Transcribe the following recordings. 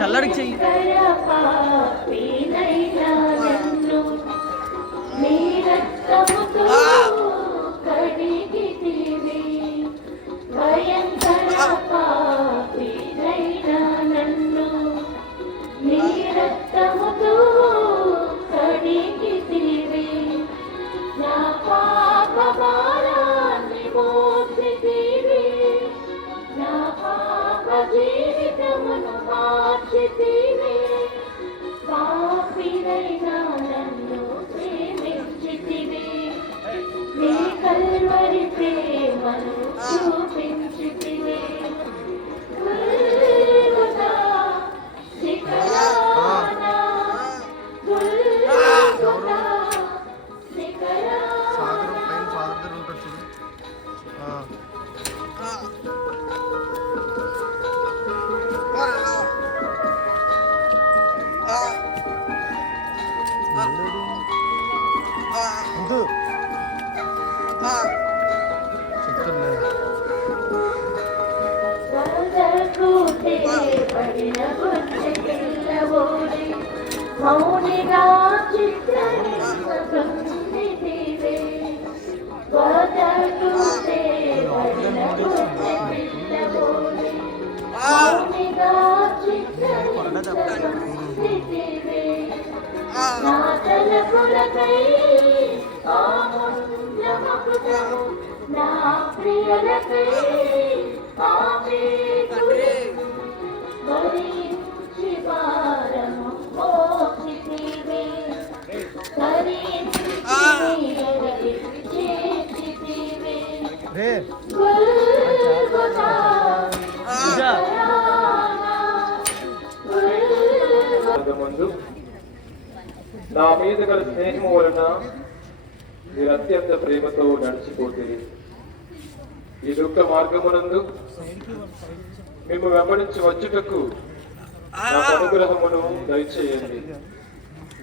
చల్లడికి చెయ్యి. జీవితమును మార్చితివి, పాపినైనా నన్ను ప్రేమించితివి, నీ కల్వరి ప్రేమను చూపించితివి. గుల్గుతా శిఖరాన, గుల్గుతా శిఖరాన. మౌనిగా చిత్రనిధివే, వదలుతే పడిన పిల్లవోడి, మౌనిగా చిత్రనిధివే, నా తలపులకై ఆముంద్రమకుటము, నా ప్రియలకై ఆవేకుడే, భరించి భారము మోసితివే, భరించి చేసితివే. గుల్గుతా నా మీద గల స్నేహం వలన మీరు అత్యంత ప్రేమతో నడిచిపోతుంది. ఈ దుఃఖ మార్గమునందు మేము వెంబడించి వచ్చుటకు నా అనుగ్రహమును దయచేయండి.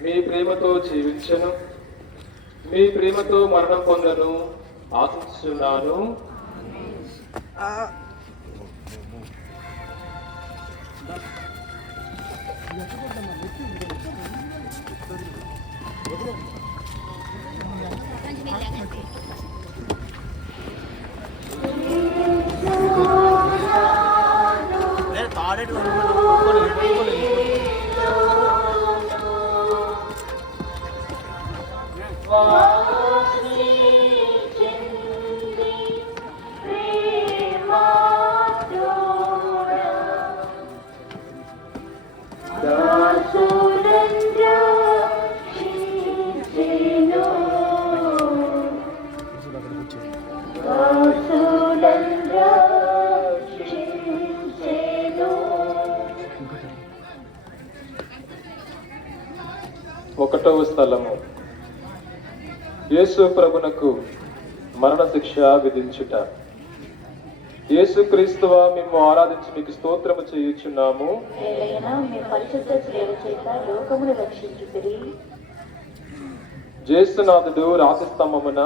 మీ ప్రేమతో జీవించను, మీ ప్రేమతో మరణం పొందను ఆశిస్తున్నాను. ఒకటవ స్థలము, యేసు ప్రభునకు మరణ శిక్ష విధించుట. యేసు క్రీస్తువా మేము ఆరాధించి మీకు స్తోత్రము చేయుచున్నాము. యేసునాథుడు రాతిస్తంభమున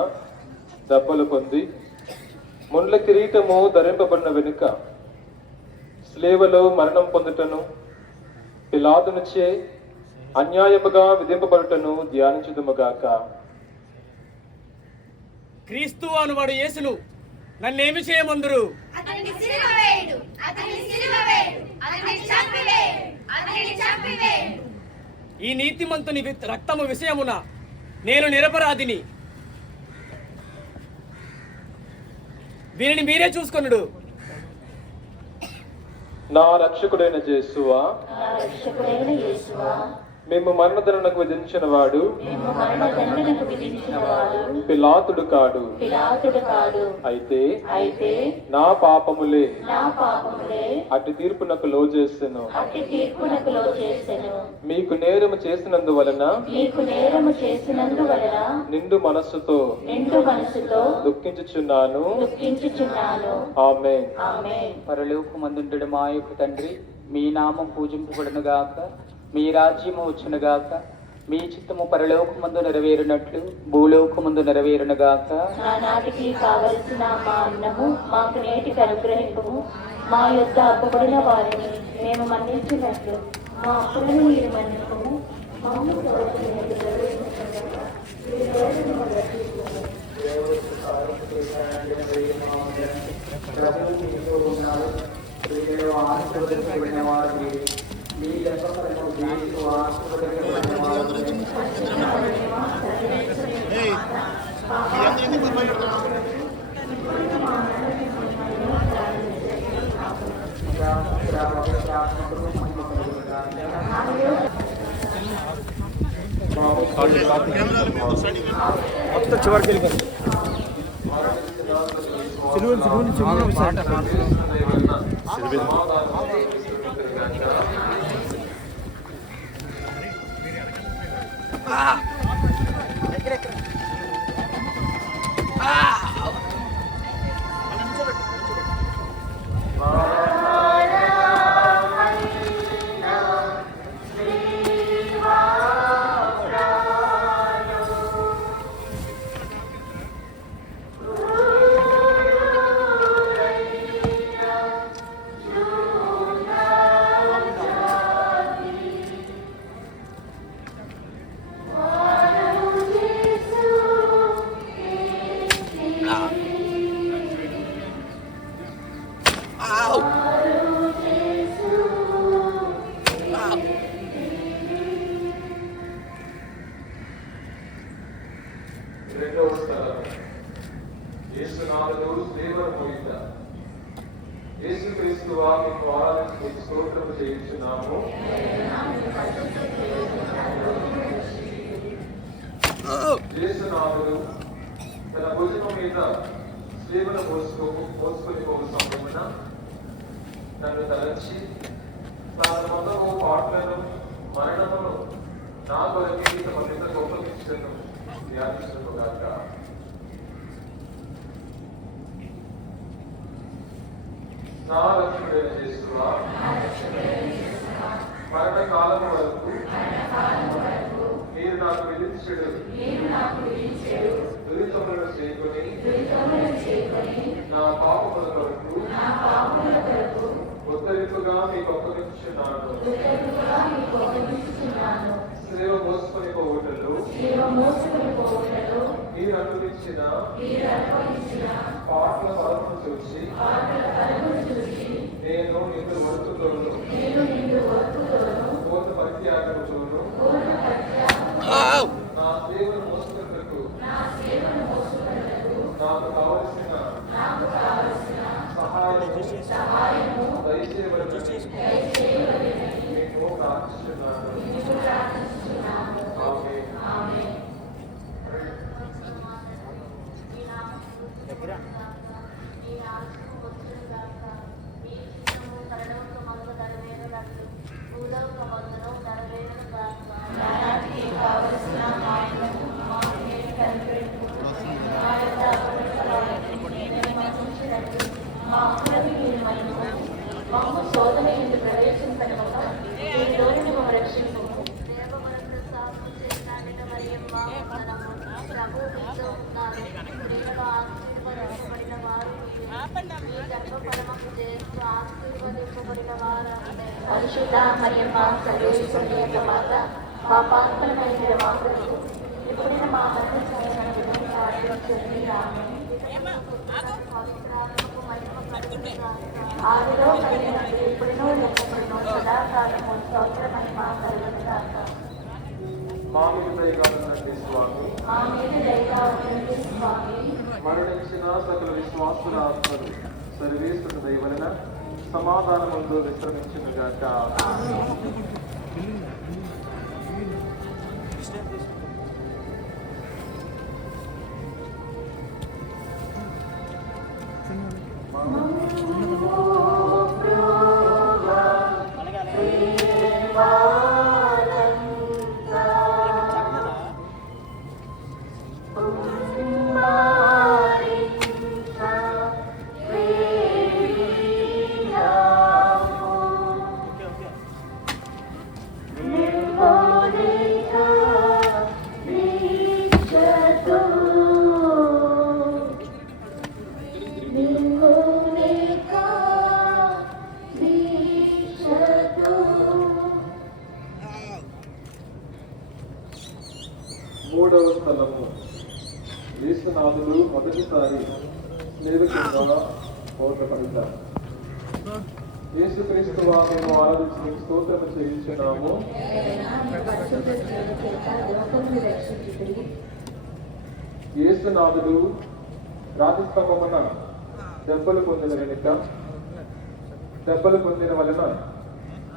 దెబ్బలు పొంది ముండ్ల కిరీటము ధరింపబడిన వెనుక స్లేవలో మరణం పొందుటను, పిలాతునిచే అన్యాయముగా విధింపబడుటను ధ్యానించుదుముగాక. క్రీస్తు అనువాడు యేసును నన్నేమి చేయమందురు? ఈ నీతిమంతుని రక్తము విషయమున నేను నిరపరాధిని, వీరిని మీరే చూసుకొనుడు. నా రక్షకుడైన యేసువా, మేము మరణదండనకు విధించిన వాడు పిలాతుడు కాడు. అయితే నా పాపములే అటు తీర్పునకు లోజేసెను. మీకు నేరము చేసినందువలన నిండు మనస్సుతో దుఃఖించుచున్నాను. ఆమేన్. పరలోకమందుండుడు మా యొక్క తండ్రి, మీ నామం పూజింపబడును గాక, మీ రాజ్యము వచ్చును గాక, మీ చిత్తము పరలోకమందు నెరవేరునట్లు భూలోకమందు నెరవేరును గాక. నానాటికి కావలసిన మా అన్నము మాకు నేటికి అనుగ్రహింపము, మా యొద్ద అప్పుబడిన వారిని మేము మన్నించినట్లు మా అప్పులను మీరు మన్నింపము. మమ్ము శోధనలోకి ప్రవేశించకుండా మీరు దోషులను రక్షించుము. ప్రభువు మీతో ఉన్నారు. స్త్రీలలో ఆశీర్వదించబడిన వారు మీరే. మీ గర్భఫలము యేసు ఆశీర్వదించబడిన వారు మొత్తం చివరికి వెళ్ళిపోయింది. రెండవ స్థలం యేసునాథుడు దేవర మోయిత. యేసుక్రీస్తువా మీకు ఆరాధించి మీకు స్తోత్రము చేయించున్నాము. యేసునాథుడు తన భుజం మీద శ్రీమను పోసుకొని పోవు సమయమున నన్ను తలంచి తాను మొదలు పాటలను మరణమును నా కొరకే తమ ఒప్పగించను ధ్యానించుగాక. నా రక్షకుడైన యేసువా మరణకాలము వరకు మీరు నాకు విధించెడు దురితములను చేయకొని నా పాపముల కొరకు ఉత్తరింపుగా మీకు అప్పగించున్నాను. శ్రేవ మోసుకొని పోవుటలు మీరు అనుభవించిన పాటల ఫలమును చూసి నేను నిన్ను వరుతులోను కోత పరిత్యాగముతోను నా సేవను మోసుకున్నకు నాకు కావలసిన సహాయము దయచేయవలెనని మీకు ప్రార్థిస్తున్నాను. ఆమేన్. మమ్ము శోధన ఎందుకు ప్రవేశించకుండా మీరు దోషులను రక్షించుము. పరిశుద్ధ మరియమ్మ సర్వేశ్వరుని యొక్క మాత, మా పాత్రమైన మా కొరకు ఇప్పుడైనా మా మరణ సమయంలో ప్రార్థించండి. ఆమేన్. ఆదిలో కలిగినట్టు ఇప్పుడునూ ఎప్పుడునూ సదాకాలము స్తోత్రమని మా కలుగునుగాక. మా మీద దయగా ఉండండి స్వామి. మా మీద దయగా ఉండండి స్వామి. మరణించిన సకల విశ్వాసుల ఆత్మలు సర్వేశ్వరుని దయ వలన సమాధానముందు విశ్రమించునుగాక. యేసునాథుడు మొదటిసారి శిలువ కింద బోధపడతారు. యేసుక్రీస్తువా మేము ఆరాధించి మీకు స్తోత్రము చెల్లించున్నాము. యేసునాథుడు రాజస్తంభమున దెబ్బలు పొందిన వెనుక దెబ్బలు పొందిన వలన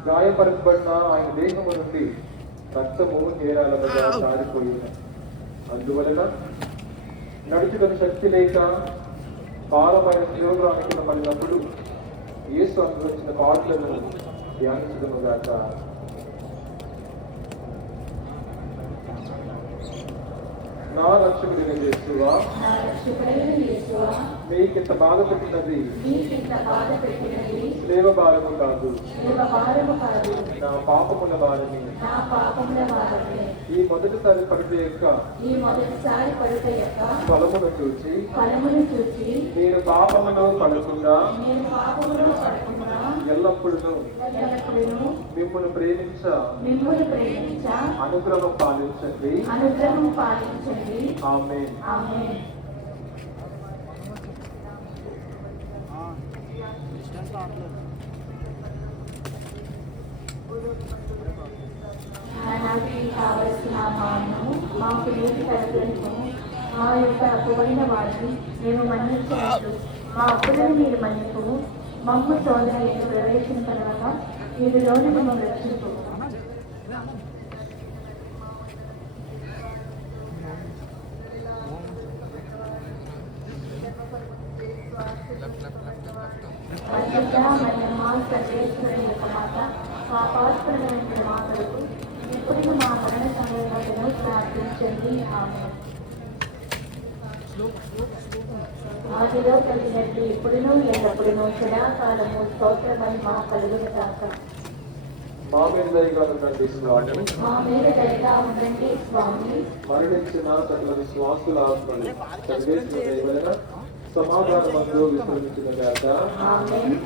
గాయపరచబడిన ఆయన దేహము నుండి రక్తము నేరాలుగా జారిపోయింది. అందువలన నడుచుకున్న శక్తి లేక భారమైన శిలోగ్రానికి పడినప్పుడు యేసు అనుభవించిన పాటలను ధ్యానించదముగాక. నా రక్షకుడైన యేసువా మీకింత బాధ పెట్టినది స్లేవ భారము కాదు, నా పాపముల భారమి. ఈ మొదటిసారి పడుట యొక్క ఫలమును చూచి నేను పాపమును పడకుండా ఎల్లప్పుడూ మిమ్మల్ని ప్రేమించ అనుగ్రహం పాలించండి. ఆమేన్. మనకి కావలసిన మాను మాకు నీటి కలుగును, మా యొక్క అప్పువైన వారిని మేము మన్నించినట్లు మా అప్పులను మీరు మన్నిపు, మమ్ము శోధనలకు ప్రవేశించగా వీరిలోని మేము రక్షించు. సర్వేశ్వరుని యొక్క మాట మా పాత్రమైన మాటలకు ఇప్పుడు మా మరణ సమయంలో ప్రార్థించండి. ఆమేన్. ఆదిలో కలిగినట్టు ఇప్పుడును ఎల్లప్పుడును సదాకాలము స్తోత్రమని మా కలుగును గాక. మా మీద దయగా ఉండండి స్వామి. మా మీద దయగా ఉండండి స్వామి. మరణించిన సకల విశ్వాసుల ఆత్మలు సర్వేశ్వరుని దయ వలన సమాధానమందు విశ్రమించిన గాక. ఆమేన్.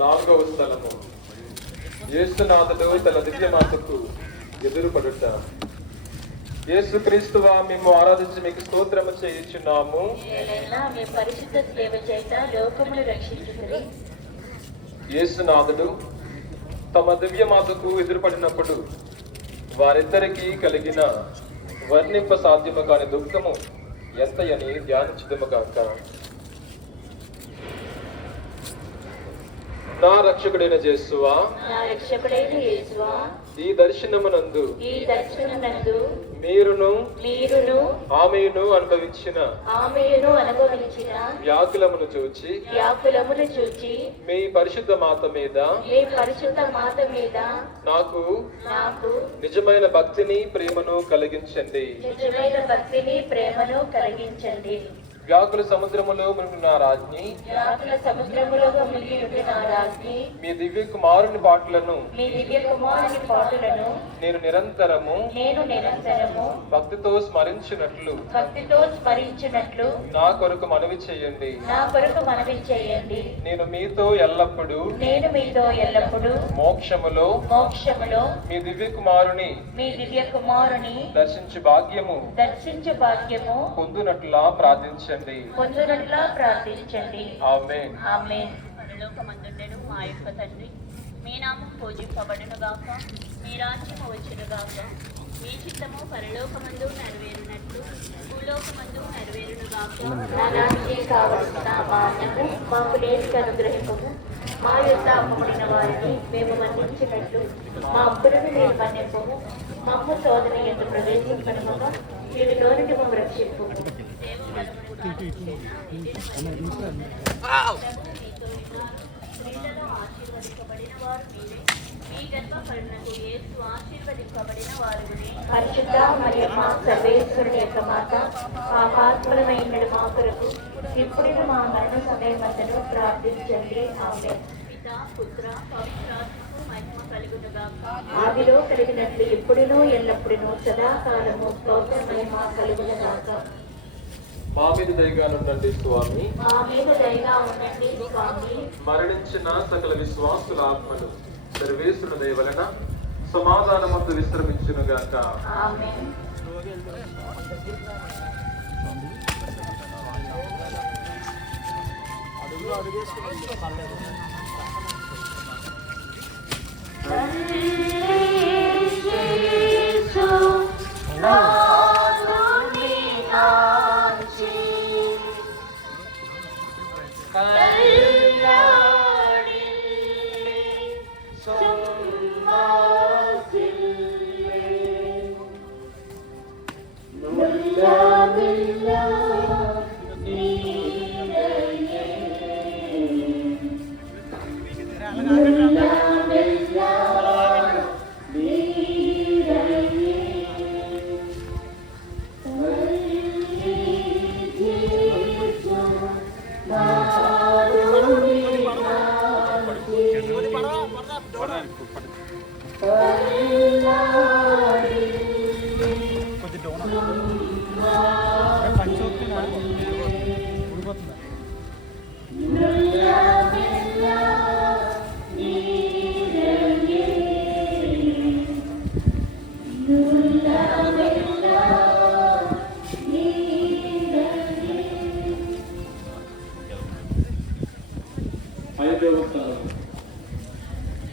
నాలుగవ స్థలము యేసునాథుడు తన దివ్యమాతకు ఎదురుపడుట. యేసుక్రీస్తువా మేము ఆరాధించి మీకు స్తోత్రము చేయుచున్నాము. మీ పరిశుద్ధ సేవ చేత లోకమును రక్షించుకుని యేసునాథుడు తమ దివ్యమాతకు ఎదురుపడినప్పుడు వారిద్దరికీ కలిగిన వర్ణింప సాధ్యము కాని దుఃఖము ఎంతయని ధ్యానించుదుముగాక. నా రక్షకుడైన యేసువా ఈ దర్శనమునందు మీరును ఆమెను అనుభవించిన వ్యాకులమును చూచి మీ పరిశుద్ధ మాత మీద నాకు నిజమైన భక్తిని ప్రేమను కలిగించండి. వ్యాకుల సముద్రములో మునిగిన రాజ్ఞి మీ దివ్య కుమారుని పాటలను నేను నిరంతరము భక్తితో స్మరించినట్లు నా కొరకు మనవి చేయండి. నేను మీతో ఎల్లప్పుడూ మోక్షములో మీ దివ్య కుమారుని దర్శించు భాగ్యము పొందునట్లా ప్రార్థించండి. ఆమేన్. పరలోకమందుండెను మా యొక్క తండ్రి, మీ నామం పూజింపబడును గాక, మీ రాజ్యము వచ్చును గాక, మీ చిత్తము పరలోకమందు నెరవేరునట్లు భూలోకమందు నెరవేరును గాక. కావలసిన మాకు నేటికి అనుగ్రహింపము. మా యొక్క అమ్మబడిన వారిని మేము మన్నించినట్లు మా అప్పులను మీరు మన్నింపము. మమ్ము శోధన ఎందు ప్రవేశించడముగా వీటిలో నుండి మమ్ము రక్షింపు. స్త్రీలలో ఆశీర్వదింపబడిన వారు మీరే, మీ గర్భఫలమునకు యేసు ఆశీర్వదింపబడిన వారునే. పరిశుద్ధ మరియు మా సర్వేశ్వరుని యొక్క మాత, మా పాత్రమైన మా కొరకు ఇప్పుడు మా మరణ సమయమంతను ప్రార్థించండి. ఆమేన్. పితా పుత్ర పవిత్రాత్మకు మహిమ కలుగునుగాక. ఆదిలో కలిగినట్లు ఇప్పుడును ఎల్లప్పుడును సదాకాలము స్తోత్ర మహిమ కలుగునుగాక. మా మీద దయగా ఉండండి స్వామి. మా మీద దయగా ఉండండి స్వామి. మరణించిన సకల విశ్వాసుల ఆత్మలు సర్వేశ్వరుని దయ వలన సమాధానమందు విశ్రమించునుగాక. ఆమేన్.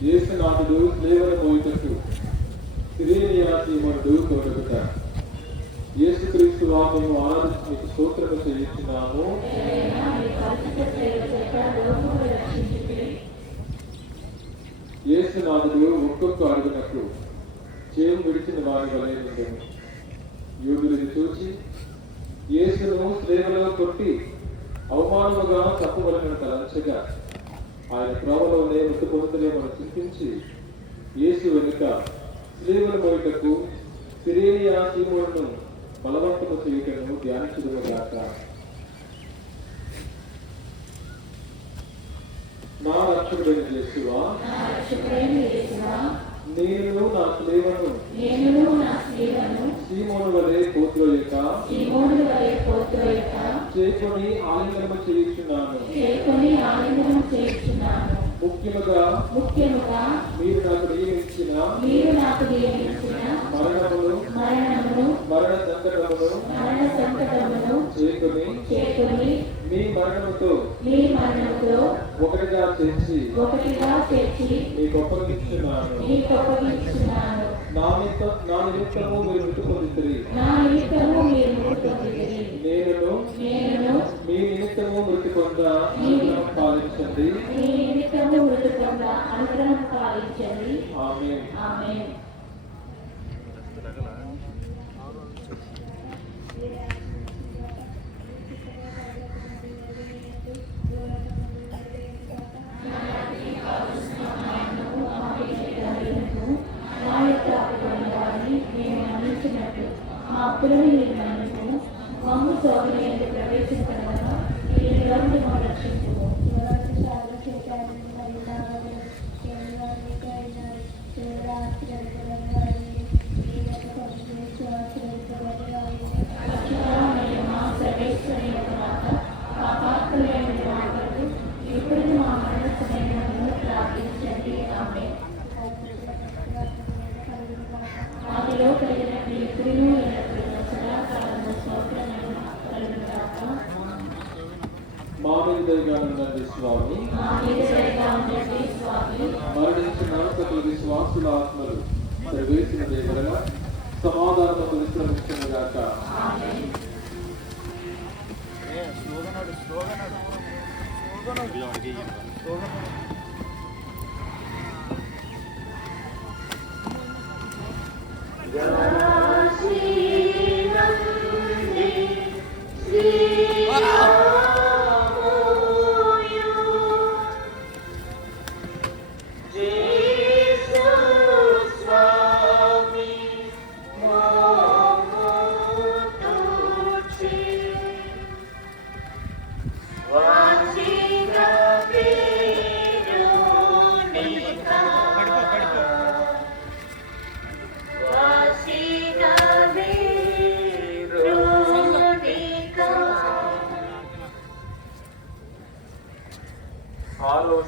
యేసునాథుడు స్లేవల మోయుటకు సిరేనియా సీమనుడు తోడగుట. యేసుక్రీస్తువా మేము ఆరాధించి మీకు స్తోత్రము చేయించున్నాము. యేసునాథుడు ఒక్కొక్క అడుగునకు చేము విడిచిన వారి వలె ఉండెను. యూదులను చూచి యేసును స్లేవలో కొట్టి అవమానముగా తప్పవలనని తలంచగా ఆయన త్రోవలోనే మృతి పొందుతలేమని చింతించి యేసు వెనుక స్లేవల మోయుటకు సిరేనియా సీమోనును బలవంతము చేయుటను ధ్యానించుదుగాక. నా రక్షకుడైన యేసువా, నేను నా స్లేవను సీమోను వలె పోత్రోయక చేకొని ఆలింగనము చేయుచున్నాను. ముఖ్యముగా మీరు నాకు నియమించిన మరణమును మరణ సంకటమును చేకొని మీ మరణముతో ఒకటిగా చేర్చి మీకు అప్పగించున్నాను. నా నిమిత్తము మీరు మృతి పొందితిరి. నేను మీ నిమిత్తము మృతి పొంద పాలించండి. ఆమేన్. మా అప్పులను మీరు మన్నింపు. మమ్ము శోధన ఎందు ప్రవేశించడముగా వీటిలో నుండి మమ్ము రక్షించుము. సర్వేశ్వరి యొక్క మాత, మా పాత్రలైన మా కొరకు ఇప్పుడు మా మరణ సమయమును ప్రార్థించండి. ఆమేన్. ఆదిలో కలిగినట్లు ఇప్పుడును ఎల్లప్పుడూ సదాకాలము స్తోత్ర మహిమ కలుగునుగాక. మా మీద దయగా ఉండండి స్వామి. మరణించిన సకల విశ్వాసుల ఆత్మలు సర్వేశ్వరుని దయ వలన సమాధానము విశ్రమించునుగాక. స్లోగన్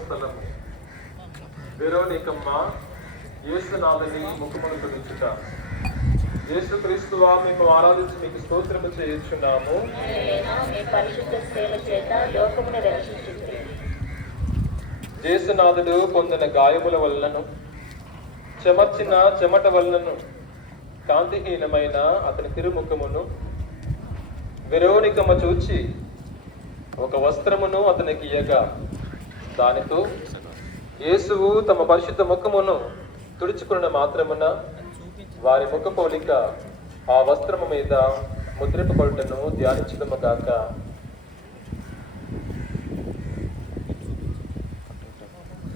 స్థలము. వెరోనికమ్మ యేసునాథుని ముఖమును తుడుచుట. యేసుక్రీస్తువా మేము ఆరాధించి మీకు స్తోత్రము చేయుచున్నాము. మీ పరిశుద్ధ సేవ చేత లోకమును రక్షించుడి. యేసునాథుడు పొందిన గాయముల వలనను చెమర్చిన చెమట వలనను కాంతిహీనమైన అతని తిరుముఖమును వెరోనికమ్మ చూచి ఒక వస్త్రమును అతనికి ఇయ్యగా దానితో యేసువు తమ పరిశుద్ధ ముఖమును తుడుచుకున్న మాత్రమున వారి ముఖ పోలిక ఆ వస్త్రము మీద ముద్రింపబడుటను ధ్యానించదము గాక.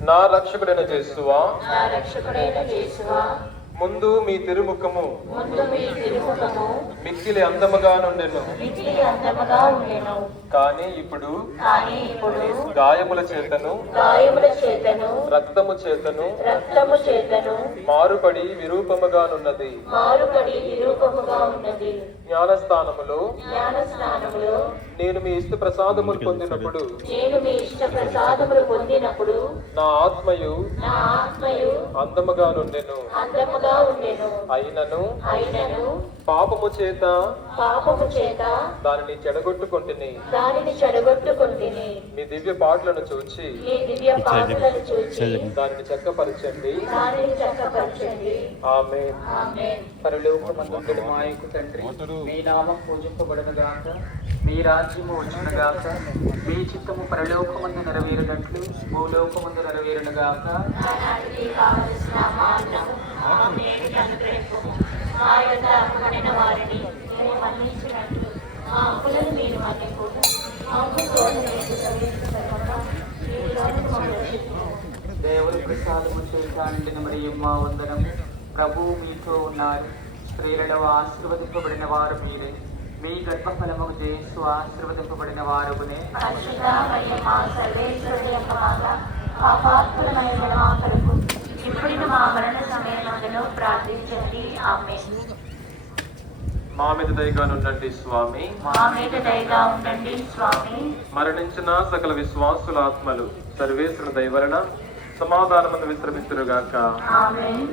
నా రక్షకుడైన యేసువా, నా రక్షకుడైన యేసువా, ముందు మీ తిరుముఖము ముందు మీ తిరుముఖము మిక్కిలి అందముగా నుండెను. మిక్కిలి అందముగా ఉండెను. కానీ ఇప్పుడు గాయముల చేతను గాయముల చేతను రక్తము చేతను రక్తము చేతను మారుపడి విరూపముగానున్నది. మారుపడి విరూపముగా ఉన్నది. జ్ఞానస్థానములో జ్ఞానస్నానములో నేను మీ ఇష్ట ప్రసాదములు పొందినప్పుడు నేను మీ ఇష్ట ప్రసాదములు పొందినప్పుడు నా ఆత్మయు అందముగా నుండెను. అందముగా ఉండెను. అయినను పాపము చేత దానిని చెడగొట్టుకొంటిని. మీ దివ్య పాటలను చూచి దానిని చక్కపరచండి. ఆమేన్. పరలోకమందుండుడు మా యొక్క తండ్రి, మీ నామం పూజింపబడును గాక, మీ రాజ్యము వచ్చును గాక, మీ చిత్తము పరలోకమందు నెరవేరునట్లు భూలోకమందు నెరవేరును గాక. మా యొద్ద అప్పుబడిన వారిని మేము మన్నించినట్లు మా అప్పులను మీరు మన్నింపుడు. దేవుని ప్రసాదము చేత నిండిన మరియమ్మ వందనం. ప్రభువు మీతో ఉన్నారు. స్త్రీలలో ఆశీర్వదింపబడిన వారు మీరే. మీ గర్భఫలము యేసు ఆశీర్వదింపబడిన వారునే. పరిశుద్ధ మరియమ్మ సర్వేశ్వరుని యొక్క మాత పాపాత్ములమైన మా కొరకు ఇప్పుడు మా మరణ సమయమందులో ప్రార్థించండి. ఆమేన్. మా మీద దయగా ఉండండి స్వామి. మా మీద దయగా ఉండండి స్వామి. మరణించిన సకల విశ్వాసుల ఆత్మలు సర్వేశ్వరుని దయ వలన సమాధానమందు విశ్రమించురుగాక. ఆమేన్.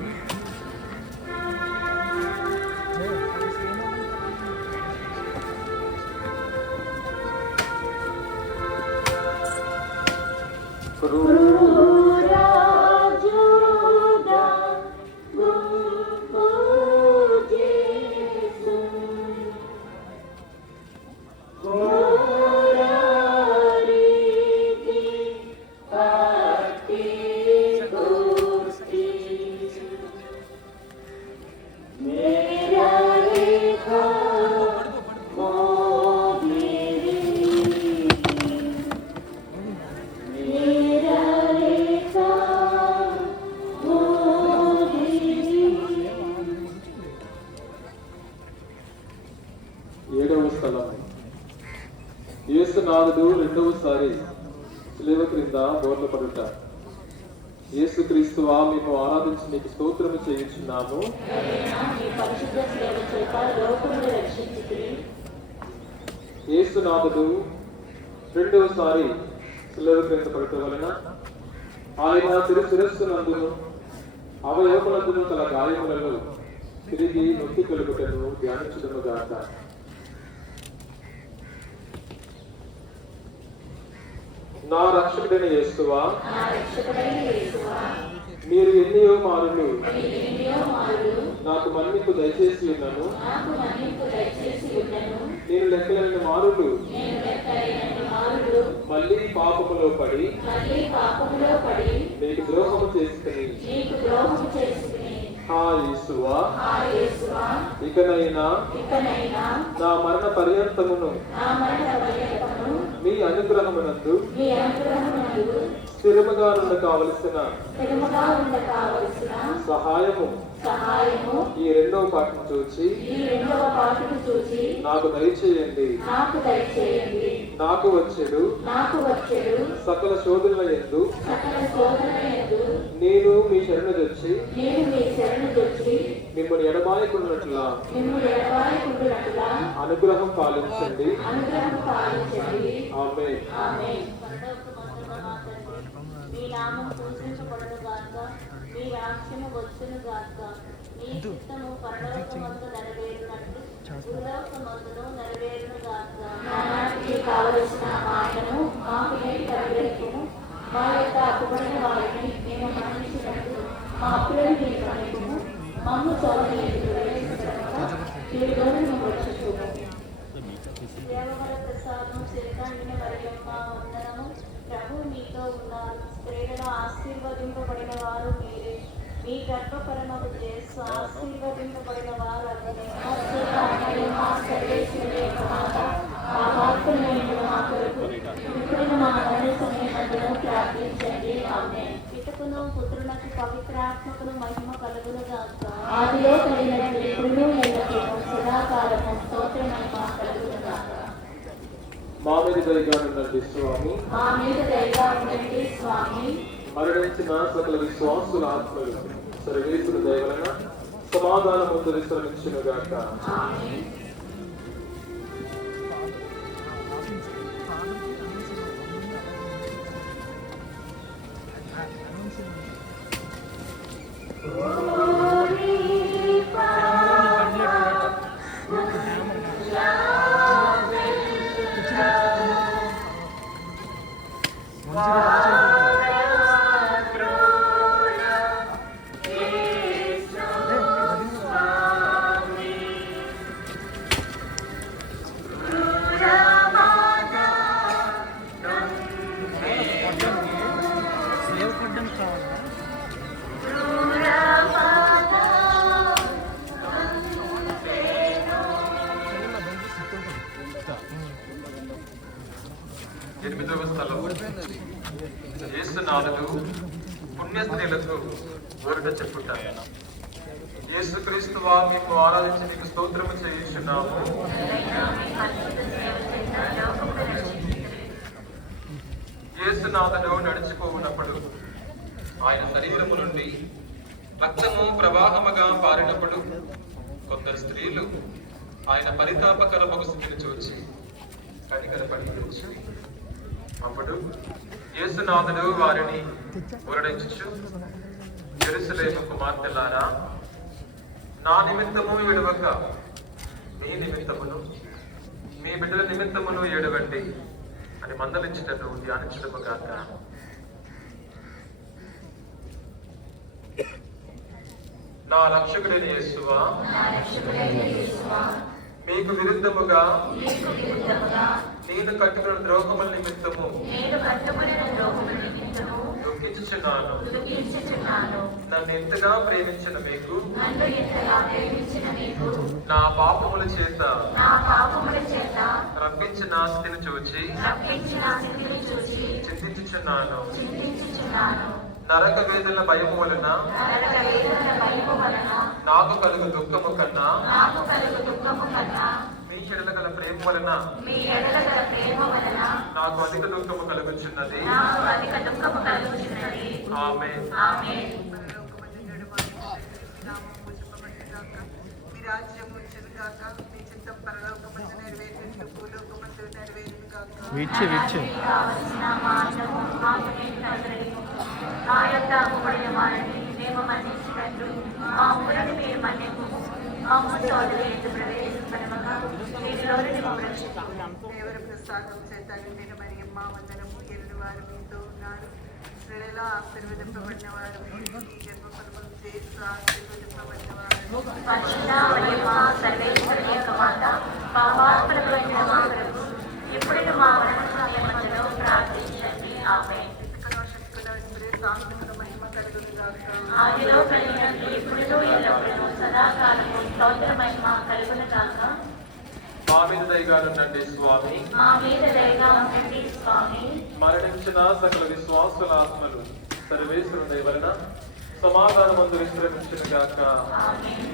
యేసునాథుడు రెండవసారి శిలువ క్రింద బోర్ల పడుట. యేసుక్రీస్తువా మేము ఆరాధించి నీకు స్తోత్రము చేయుచున్నాము. యేసునాథుడు రెండవసారి శిలువ క్రింద పడుట వలన ఆయన శిరస్సునందును అవయవములందును గల గాయములను తిరిగి నొక్కి కొలుపుటను ధ్యానించుదుము గాక. నా రక్షకుడైన యేసువా, మీరు ఎన్నో మారులు నాకు మన్నింపు దయచేసి ఉన్నాను. నేను లెక్కలైన మారులు మళ్ళీ పాపములో పడి నీకు ద్రోహము చేసుకుని యేసువా, ఇకనైనా నా మరణ పర్యంతమును మీ అనుగ్రహమునందు స్థిరముగా నుండి కావలసిన సహాయము ఈ రెండవ పాటను చూచి నాకు దయచేయండి. నాకు వచ్చెడు సకల శోధనల యందు నేను మీ శరణు తెచ్చి మిమ్మల్ని ఎడబాయకున్నట్లా అనుగ్రహం పాలించండి. ఆమేన్. మీ నామం పూజించబడును గాక, మీ రాజ్యము వచ్చును గాక, మీ చిత్తము పరలోకమందు నెరవేరినట్లు భూలోకమందును నెరవేరును గాక. నానాటికి కావలసిన మాటను మాకు నేటి అనుగ్రహించుము. మా యొక్క అప్పుబడిన వారిని మేము మన్నించినట్లు మా అప్పులను మీరు మన్నించుము. మమ్ము శోధనలోకి ప్రవేశించకుండా కీడులోని మేము రక్షించుము. దేవవర ప్రసాదం సిరికండిన మరియమ్మ వందనము. ప్రభు మీతో ఉన్నారు, స్త్రీలలో ఆశీర్వదింపబడిన వారు మీరే, మీ గర్భఫలముకు యేసు ఆశీర్వదింపబడిన వారు అతనే. మా సర్వేశ్వరి యొక్క మాత, మా పాత్రమైన మా కొరకు ఇప్పుడు మా మరణ సమయమందులో ప్రార్థించండి. ఆమేన్. పితకును పుత్రులకు పవిత్రాత్మకును మహిమ కలుగును గాక. ఆదిలో కలిగినట్లు ఇప్పుడును ఎల్లప్పుడూ సదాకాలము స్తోత్రమహిమ కలుగును గాక. మా మీద దయగా ఉండండి స్వామి. మా మీద దయగా ఉండండి స్వామి. మరణించిన సకల విశ్వాసుల ఆత్మలు సర్వేశ్వరుని దయ వలన సమాధానముతో విశ్రమించునుగాక. ఆమేన్. ఎనిమిదవ స్థలం యేసునాథుడు పుణ్యస్త్రీలకు ఊరట చెప్పుట. యేసుక్రీస్తువా మేము ఆరాధించి మీకు స్తోత్రము చేయుచున్నాము. యేసునాథుడు నడిచిపోవునప్పుడు ఆయన శరీరము నుండి రక్తము ప్రవాహముగా పారినప్పుడు కొందరు స్త్రీలు ఆయన పరితాపకరమగు స్థితిని చూచి కనికరపడి వచ్చి, అప్పుడు యేసునాథుడు వారిని ఊరడించుచు, యెరూషలేము కుమార్తెలారా, నా నిమిత్తము ఏడవక మీ నిమిత్తమును మీ బిడ్డల నిమిత్తమును ఏడవండి అని మందలించుటను ధ్యానించడము గాక. నా రక్షకుడైన యేసువా, మీకు విరుద్ధముగా నేను కట్టుకున్న ద్రోహముల నిమిత్తము దుఃఖించుచున్నాను. నన్ను ఎంతగా ప్రేమించిన మీకు నా పాపముల చేత రప్పించిన స్థితిని చూచి చింతించుచున్నాను. నరక వేదన భయము వలన నాకు కలుగు దుఃఖము కన్నా మీ ఎడల గల ప్రేమ వలన నాకు అధిక దుఃఖము కలుగుచున్నది. ఆమేన్. మీ రాజ్యం వచ్చును గాక, మీ చిత్తం పరలోకమందు నెరవేరినట్లు భూలోకమందు నెరవేరును గాక. కావలసిన మాటను మాకు నేటి అనుగ్రహించుము. మా యొక్క అప్పుబడిన వారిని మేము మన్నించినట్లు మా అప్పులను మీరు మన్నించుము. మమ్ము శోధనలోకి ప్రవేశింపనివ్వక కీడులోని మేము రక్షించుము. దేవర ప్రసాదం చేత నిండిన మరియమ్మ వందనము. ఎరుడు వారు మీతో ఉన్నారు, స్త్రీలలో ఆశీర్వదింపబడిన వారు మీరు, మీ గర్భఫలముకు యేసు ఆశీర్వదింపబడిన వారు. పరిశుద్ధ మరియమ్మ సర్వేశ్వరుని యొక్క మాత, పాపాత్ములకు అయిన మా కొరకు ఇప్పుడు మా మరణ సమయమందులో ప్రార్థించండి. ఆమేన్. శక్తుల స్త్రీ సాంస్కృతిక మహిమ కలుగును గాక. ఆదిలో కలిగినట్లు ఇప్పుడు ఎల్లప్పుడూ సదాకాలము స్తోత్ర మహిమ కలుగును గాక. మా మీద దయగా ఉండండి స్వామి. మా మీద దయగా ఉండండి స్వామి. మరణించిన సకల విశ్వాసుల ఆత్మలు సర్వేశ్వరుని దయ వలన సమాధానమందు విశ్రమించును గాక. ఆమేన్.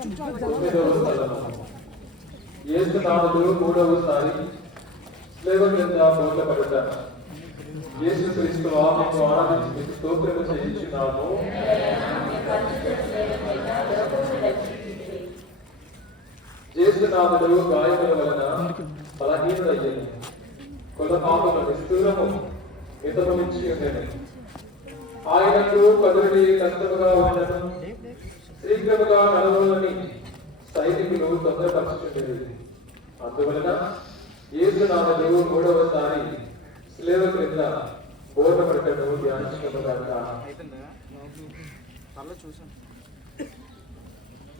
9వ స్థలము. యేసునాథుడు 3వసారి శిలువ క్రింద బోధపడుట. యేసుక్రీస్తువా మేము ఆరాధించి మీకు స్తోత్రము చేయించున్నాము. యేసునాథుడు గాయముల వలన బలహీనుడయ్యను, కొలపాపల నిష్ఠూరము మితమునిచ్చి ఉండెను. ఆయనకు కదురుడి కష్టముగా ఉండను, శీఘ్రముగా నడవలని సైనికులు తొందరపరచుచుండేది. అందువలన యేసునాథుడు 3వసారి శిలువ క్రింద బోధపడటను ధ్యానించుకున్నాక.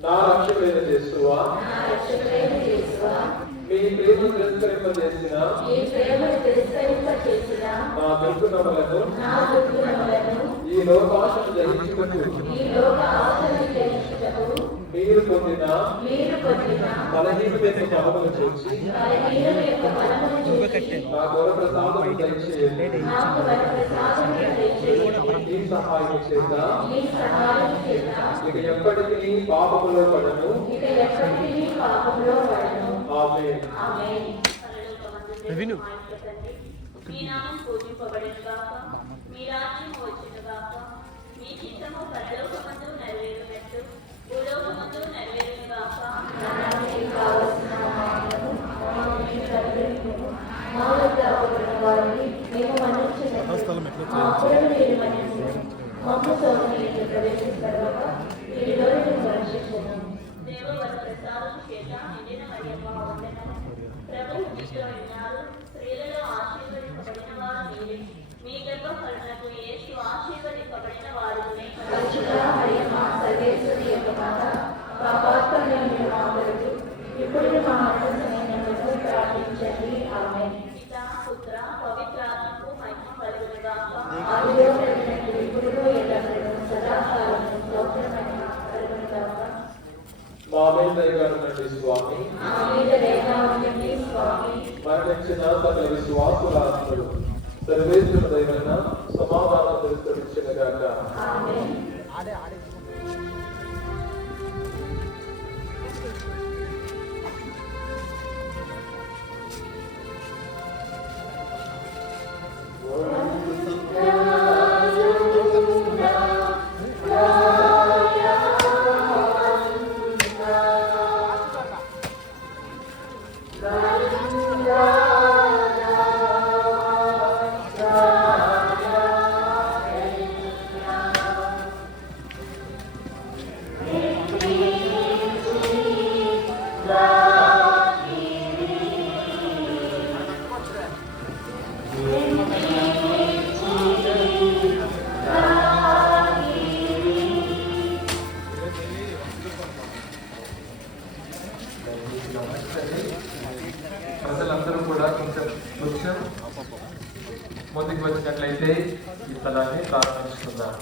నా రక్షకుడైన యేసువా, మీ ప్రేమ తిరస్కరింపజేసిన నా దుర్గుణములను ఈ లోకాశను జయించుటకు మీరు పొందిన బలహీనత యొక్క బలమును చూసి నా గౌరవ ప్రసాదము దయచేయండి. ఈ సహాయం చేత ఇక ఎప్పటికీ పాపములో పడను. ఆమేన్. పరలోకమందుండు మా యొక్క తండ్రి, మీ నామం పూజింపబడునుగాక, మీ రాజ్యం వచ్చునుగాక, మీ చిత్తము పరలోకమందు నెరవేరునట్లు భూలోకమందు నెరవేరునుగాక. దేవవరప్రసాదం చేత నిండిన మరియమ్మ వందనము. ప్రభువు మీతో ఉన్నారు, స్త్రీలలో ఆశీర్వదింపబడిన వారు మీరే, మీ గర్భఫలమునకు యేసు ఆశీర్వదింపబడిన వారునే. పితా పుత్ర పవిత్రాత్మకు మహిమ కలుగునుగాక. మా మీద దయగా ఉండండి స్వామి. మరణించిన సకల విశ్వాసుల ఆత్మలు సర్వేశ్వర దైవన సమాధానం తెలుసుకొనిచ్చినగాక. ప్రజలందరూ కూడా కొంచెం ముందుకు వచ్చినట్లయితే ఈ స్థలాన్ని ప్రారంభించుకుందాం.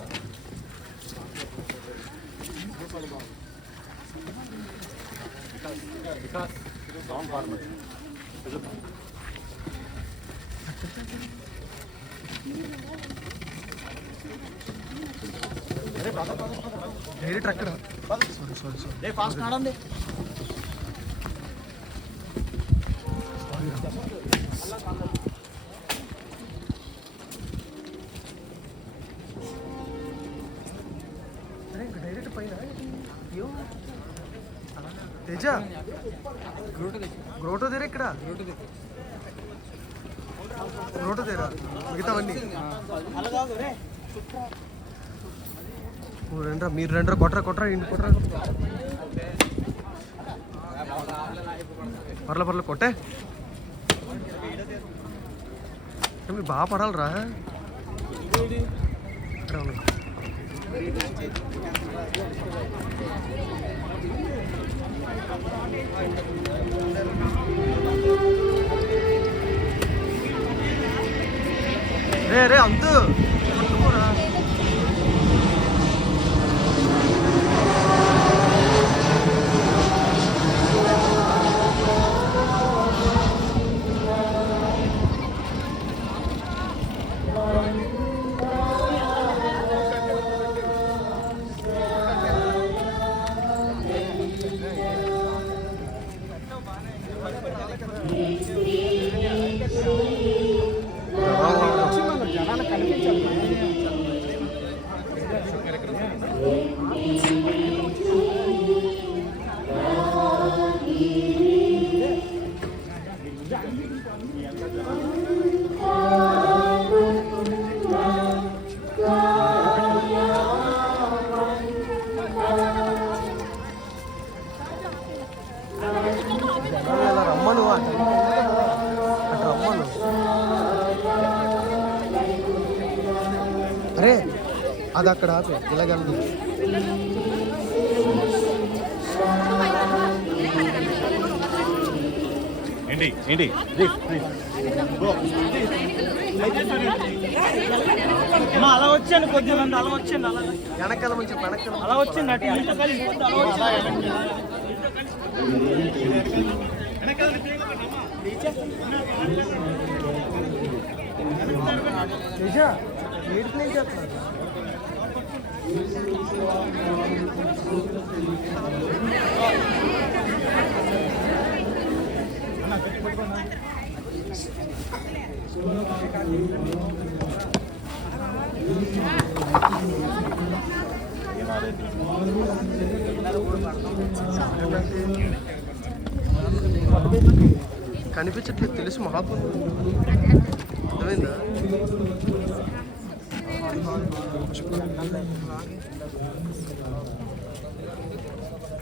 ఫాస్ట్ నడండి. డైరెక్ట్ పైన తేజ గ్రోటో దేరా ఇక్కడ గ్రోటో దేరా మిగతావన్నీ రెండ్రా మీరు రెండ్రా కొట్రా ఇంటి కొట్రా పర్ల కొట్టే మీరు బాగా పడాలరా. రే అంతు అది అక్కడ ఆపే ఇలాగెళ్ళదు. ఏంటి ఏంటి అలా వచ్చాను కొద్దిగా అలా వచ్చాను అలా వెనక్కెళ్ళమని చెప్పి వెనక్కి అలా వచ్చింది అటు ఇంట్లో కలిసిపోతే అలా వచ్చాను. నిజా ఏడు నేను చెప్తాను. కనిపించట్లేదు తెలుసు మాకు అర్థమైందా?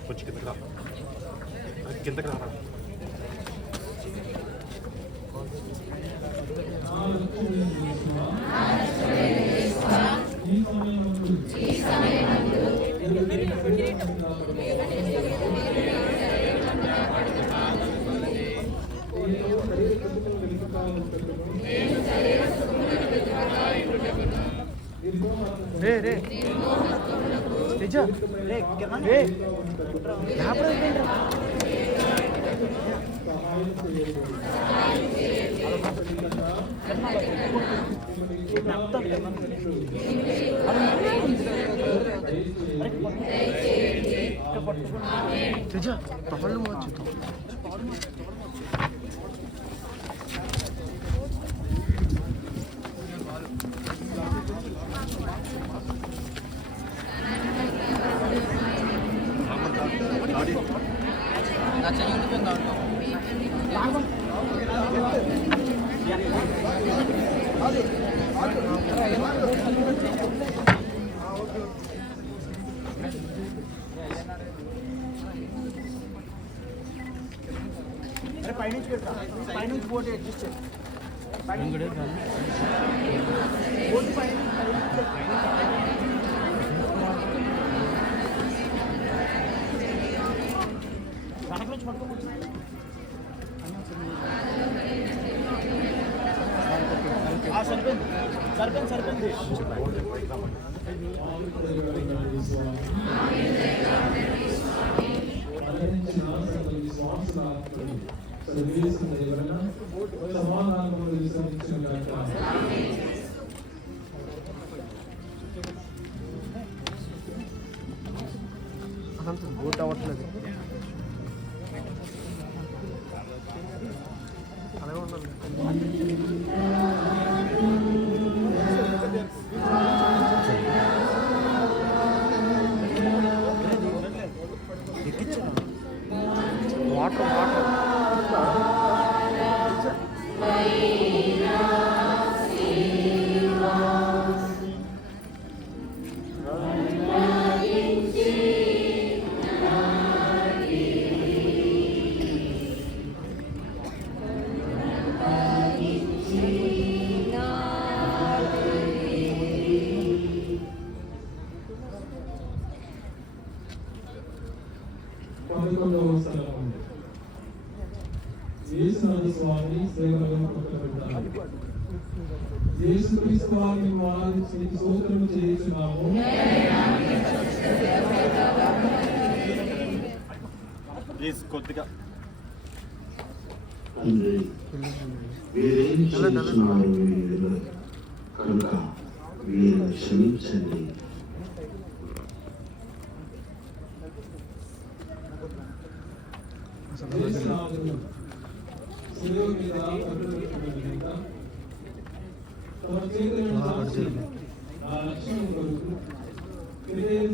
వచ్చి కిందకి రా రే రే నిజా రే నిజా తాళ్ళు మార్చుతాం. పైనుంచి పెట్టా పైనుంచి బోట్ అడ్జస్ట్ చేయి. సరిపోయింది సరిపోయింది. అసలు బోట్ అవ్వట్లేదు. అలాగే ఉండాలి. వాటర్ వాటర్ స్వామి సేవలో కొట్టబడ్డారు. యేసుక్రీస్తు వారిని ఆరాధించి స్తోత్రము చేయుచున్నాము. ప్లీజ్ కొద్దిగా కనుక వీరు క్షమించండి.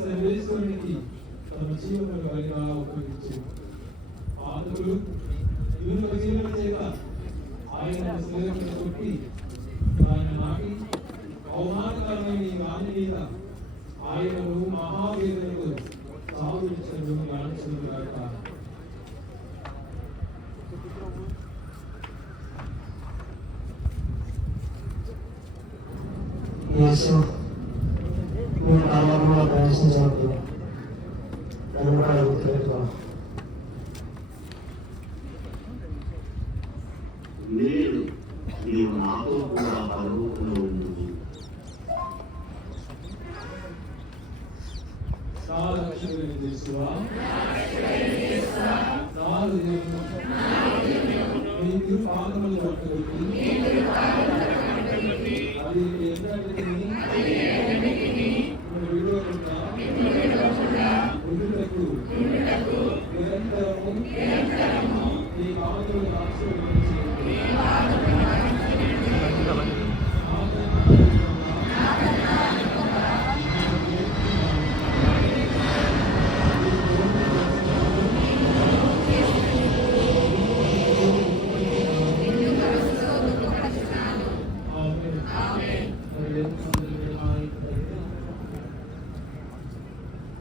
సర్వేశ్వరునికి తమ జీవన బలిగా ఉపయోగించి పాతకులు ఇరువుల జీవన చేత ఆయన శరీరమును కొట్టి ఆయన నాటి అవమానకరమైన ఈ వాణి మీద ఆయనను మహావేదనకు సాగుడిచను మరణించుగాక. యేసు నేడు నీవు నాతో కూడా పరలోకంలో ఉండు.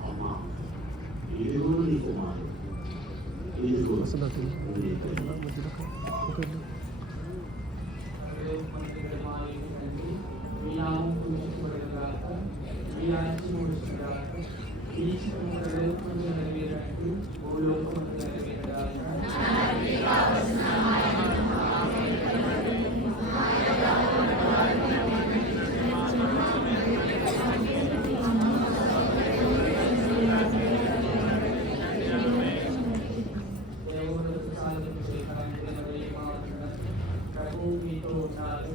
అమ్మా, ఇదిగో నీ కుమారుడు. ఇదిగో నీ తల్లి. మీ నామం పూజించబడుగాక, మీ రాజ్యం వచ్చుగాక, మీ చిత్తము పరలోకమందు నెరవేరినట్టు భూలోకమందు నెరవేరుగాక. దేవుడు సాధన చేయడానికి ప్రభువు మీతో ఉన్నారు.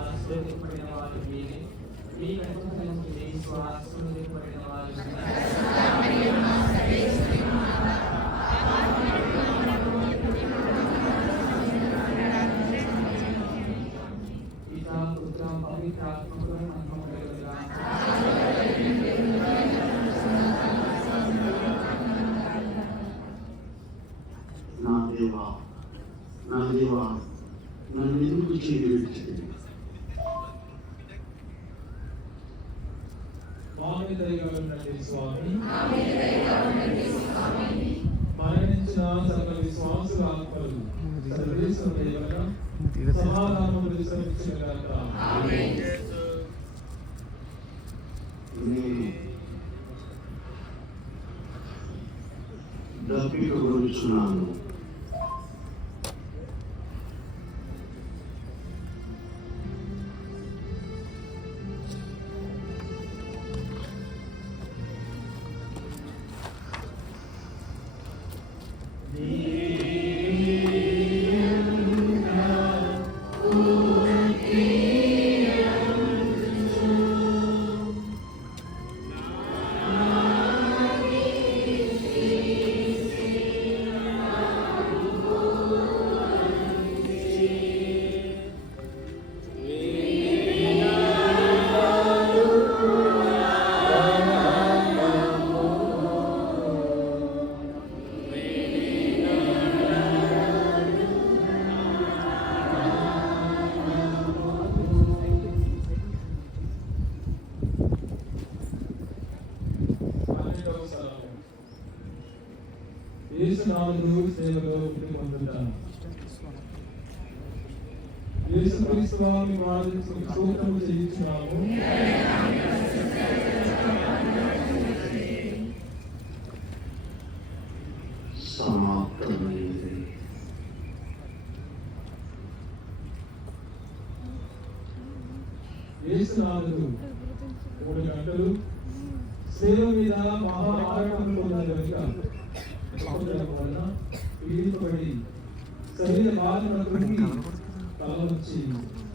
ఆశీర్వదింపబడిన వారు మీరే, మీ కనుక ఆశీర్వదింపబడిన వారు పితా పుత్ర పవిత్రాత్మకు మహిమ కలుగుగాక. నా దేవా, నా దేవా, నన్ను ఎందుకు చేయలేదు? స్వామి, మరణించిన సకల విశ్వాసుల ఆత్మలు సర్వేశ్వర దేవత సమాధానము విశ్రమించగలగాక. నేను దప్పిక గురించున్నాను. యేసునామములో సేవలో పొందుతాను. యేసుక్రీస్తు వారిని ఆరాధించి స్తోత్రము చేయుచున్నాము. సమాప్తమైనది. యేసునామములు 3 గంటలు సేవ మీద మహా ఆరాటంలో ఉన్న కనుక వలన పీడితపడి శరీర బాధను కృంగి తల వచ్చి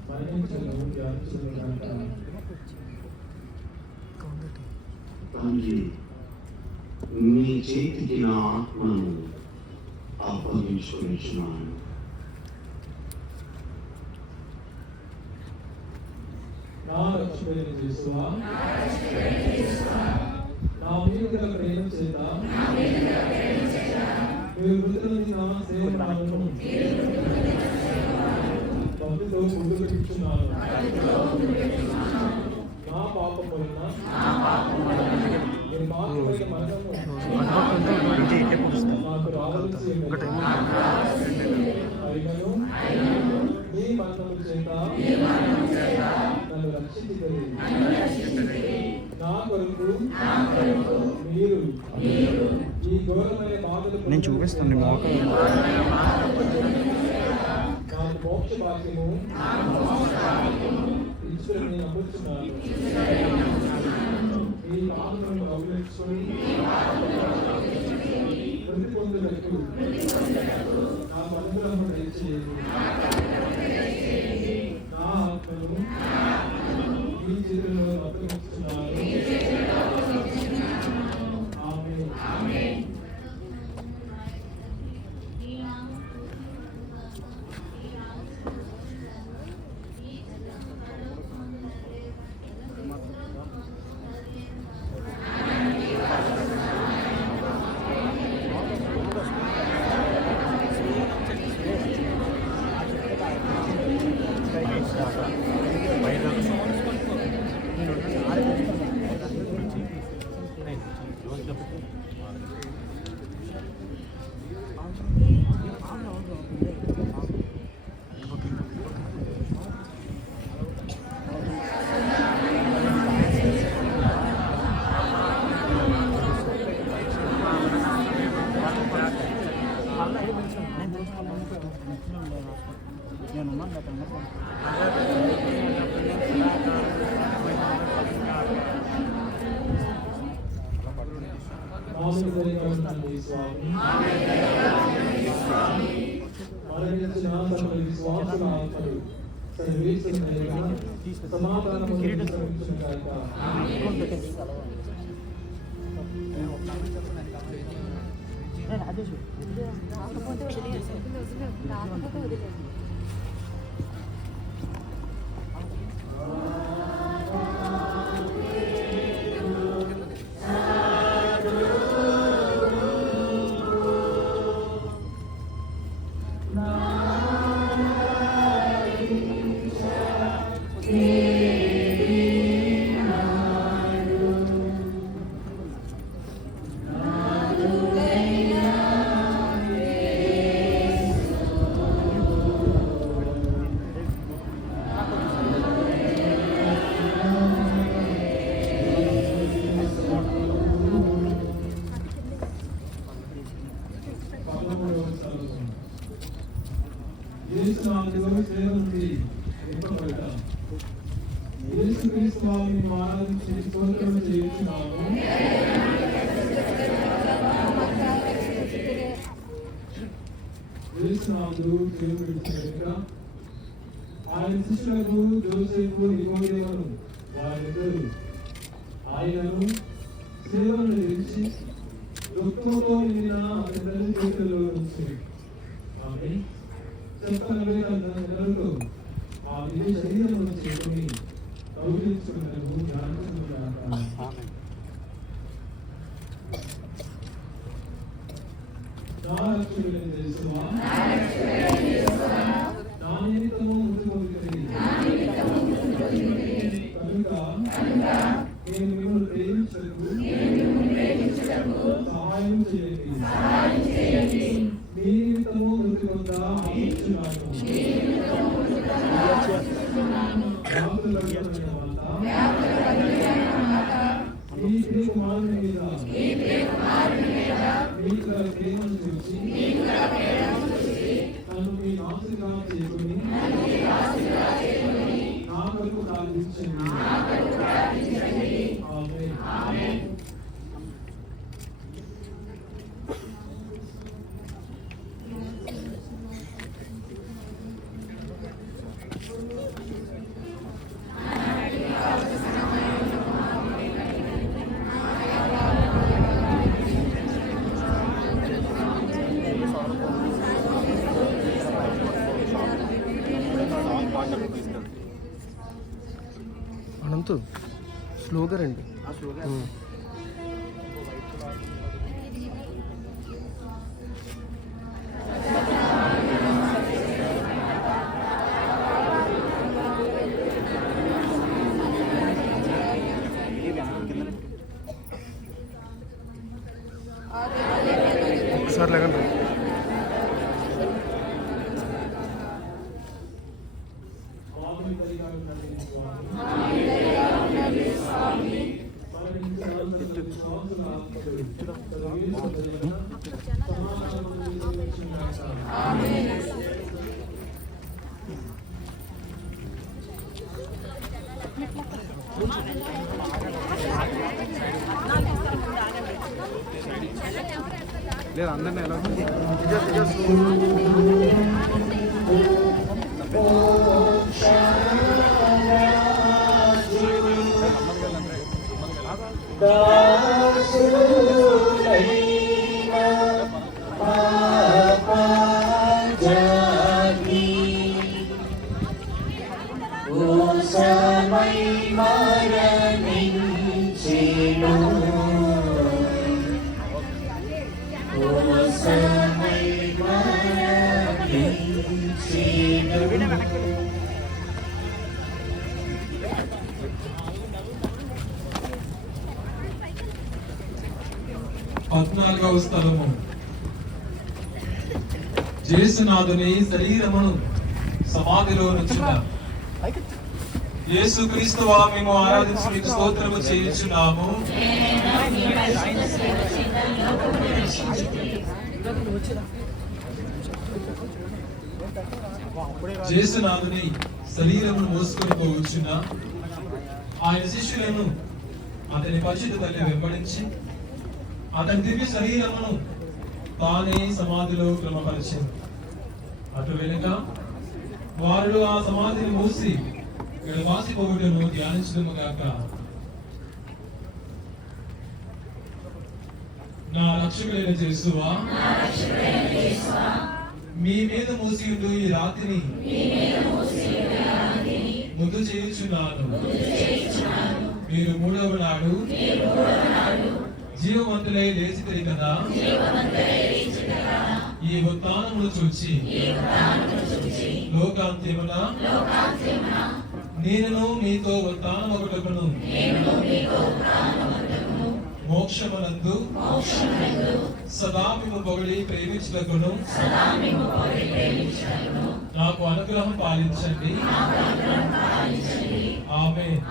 మరణించడం ధ్యానించడం. తండ్రి, నీ చేతికి నా ఆత్మను అప్పగించుకొనిచున్నాను. నా రక్షకుడైన యేసువా, నా మీద గల ప్రేమ చేత మీరు మృతులైన సేవకులను భక్తితో ముందుకు నా పాపం వలన నేను పాపమైన మరణము నాకు రావాల్సి అయినను మీ మరణము చేత నన్ను రక్షించగలిగి నా కొరకు మీరు ఈ ఘోరమైన బాధలు నేను చూపిస్తాను మోకం నాకు మోక్ష భాగ్యము ఇచ్చుకుని నేను నమ్ముతున్నాను. ఈ పాదములను అవలంబించుకొని వృద్ధి పొందుటకు నాకు అనుగ్రహం దయచేయండి. నా ఆత్మను ఈ చేతుల్లో అప్పగిస్తున్నాను. ఆమేన్. ఆయన శిష్యులకు యోసేపు నికోదేమును వారిద్దరూ ఆయనను సేవను నిలిచి దుఃఖంతో నిండిన అతని చేతుల్లో నుంచి ఆమె చెప్పగలిగినలో ఆ విధి శరీరం చేసుకుని కౌగిలించుకున్నట్టు ధ్యానించుకున్నాను. దానక్షుడని తెలుసువా దాని నిమిత్తము మృతి పొందినది కనుక నేను మిమ్మల్ని ప్రేమించకు సహాయం చేయండి. మీ నిమిత్తము మృతి పొంద ఆశిస్తున్నాను. ఈ ప్రియకుమారుని మీద మీకు ప్రేమను చూసి తను మీ నాశగా చేసుకుని నా కొరకు ప్రార్థించండి. ఆమేన్. అనంతు స్లోగా రండి. ఒకసారి లేకండి. స్వామి క్రీస్తు దయవలన సమాధానము దీవించుగాక. లేదు అందరినీ ఎలా పద్నాలుగవ స్థలము. యేసునాథుని శరీరమును సమాధిలో నుంచున్న యేసు క్రీస్తువా మేము ఆరాధించి మీకు స్తోత్రము చేయుచున్నాము. యేసునాథుని శరీరమును మోసుకొని పోవచ్చున్న ఆయన శిష్యులను అతని పరిశుద్ధ తల్లి వెంబడించి అతని దివ్య శరీరమును తానే సమాధిలో క్రమపరిచింది. అటు వెనుక వారు ఆ సమాధిని మూసి ఎడబాసిపోవుటను ధ్యానించదుముగాక. నా రక్షకుడైన యేసువా, మీ మీద మూసియుండు ఈ రాత్రిని ముద్దు చేయుచున్నాను. మీరు మూడవ నాడు జీవవంతులై లేచితిరి కదా. ఈ ఉత్థానమును చూచి లోకాంత్యమున నేను మీతో ఉత్థానమగుటకును మోక్షమునందు సదా మేము పొగిడి ప్రేమించుటకును నాకు అనుగ్రహం పాలించండి. ఆమేన్.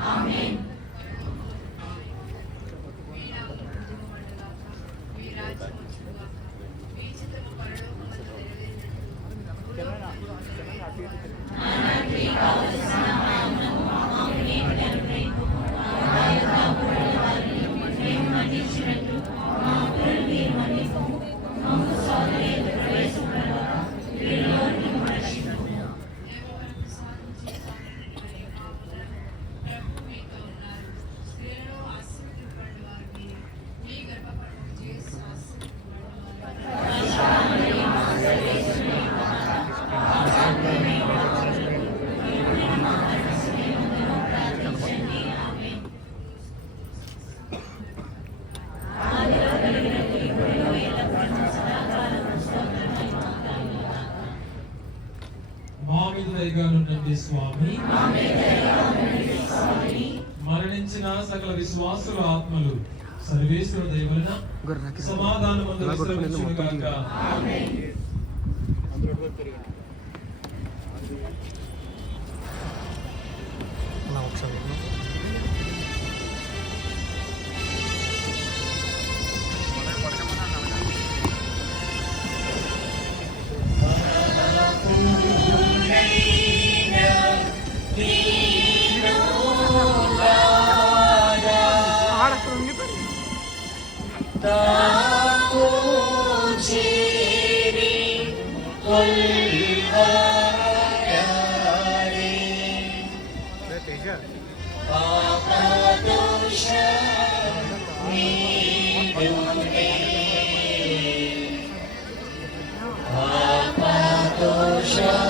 స్వామి, మరణించిన సకల విశ్వాసుల ఆత్మలు సర్వేశ్వర దయవలన సమాధానమందు విశ్రమించునుగాక. Papa